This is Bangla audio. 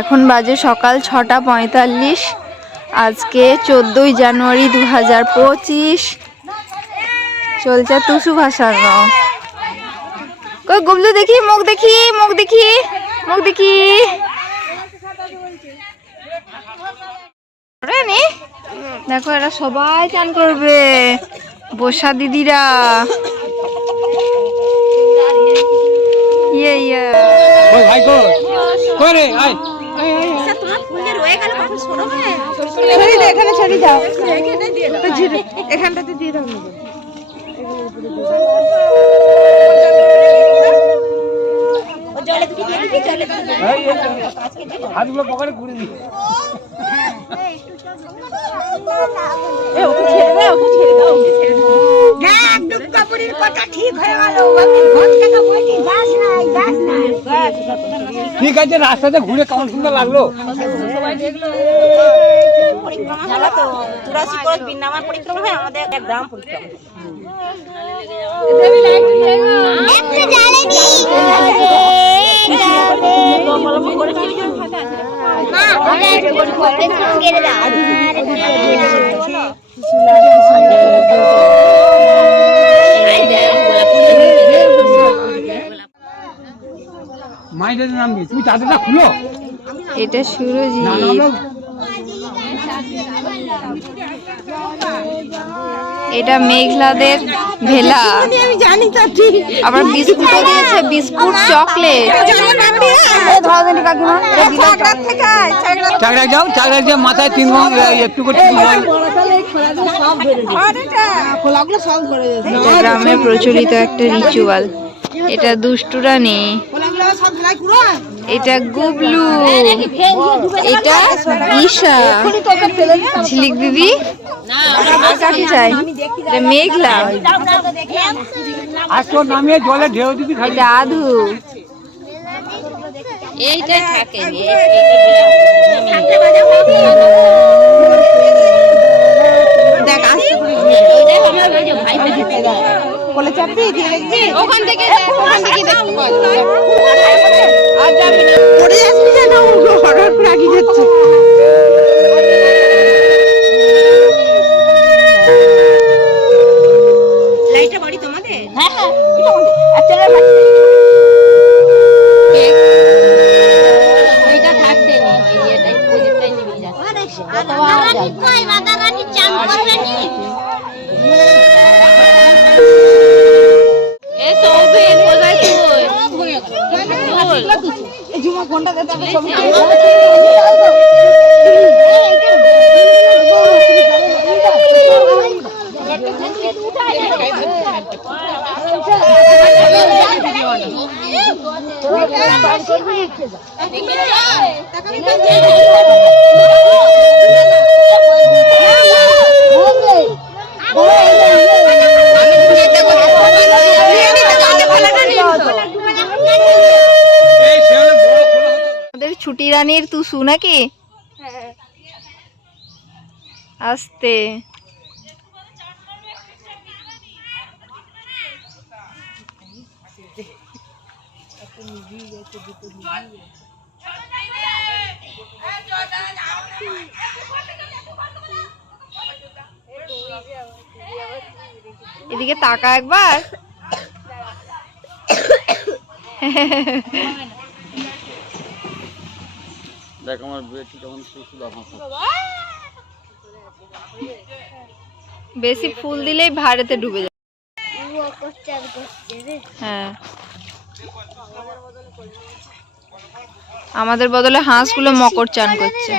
এখন বাজে সকাল 6:45। আজকে 14ই জানুয়ারি 2025। চলছে টুসু ভাসানো। কই গুবলু দেখি, মুখ দেখি, মুখ দেখি, মুখ দেখি। দেখো এরা সবাই চান করবে, বসা দিদিরা। ইয়ে ইয়ে ভাই কো কই রে আয়। তোমার ফুল যে রয়ে গেল কখন ছোট হয়ে ছড়ি দে, এখানে ছড়ি দাও, এখানে দিয়ে দাও, এখানটাতে দিয়ে দাও। ও জলে তুমি দিয়ে দিবি, জলে এই হাতগুলো পকেটে ঘুরে দি। এ ওকে ছেড়ে দাও, ওকে ছেড়ে দাও, ওকে ছেড়ে দাও। দেখ দুর্গাপুরীর কথা ঠিক হয়ে গেল। আমি ঘর থেকে বলছি যাস না, যাস না। ঠিক আছে, রাস্তাতে ঘুরে কেমন সুন্দর লাগলো। সবাই দেখলো জানা তো 84 ক্রস বিন্নামার পরিক্রমা হয়, আমাদের এক গ্রাম পরিক্রমা। একটা জ্বালেনি মা ওটা একটু করতে গেলে দাও। মাইদের নাম কি তুমি চাদরটা খুলো। এটা সুরজিৎ। এটা মেঘলাদের ভেলা। আমি জানি তো ঠিক। আবার বিস্কুট দিয়েছে, বিস্কুট চকলেট। চাকরা যাও, চাকরা যাও, মাথায় 3 রং একটু করে গ্রামে প্রচলিত একটা রিচুয়াল। এটা দুষ্টুরা নেই, এটা গুবলু, এটা ঈশা, ঝিলিক দিদি, আর কাকে চাই, এটা মেঘলা, নামিয়ে জলে ঢেউ দিবি, এটা আধু, এইটা থাকে দেখ আসতে বলে চাপবি ওখান থেকে দেখতে পাওয়া যাবে। আর যাবি না, পড়ে আসবি না, হঠাৎ করে আগিয়ে যাচ্ছে। লাইটটা বাড়ি তোমাদের? হ্যাঁ হ্যাঁ, আচ্ছা ওইটা থাকতে নেই, ওই এটাই প্রজেক্টটাই নিয়ে যাচ্ছে। রানী কই মাদা রানী চান করবে নি? এ সৌভিন কোথায় তুই? এই জুমা ফোনটা দে, তাকে ছবি ছুটি রানীর তুসু নাকি? আস্তে এদিকে তাকা একবার। দেখ আমার বেটি কেমন সুন্দর। বেশি ফুল দিলেই ভাড়েতে ডুবে যায়। হ্যাঁ, আমাদের বদলে হাঁসগুলো মকর চান করছে।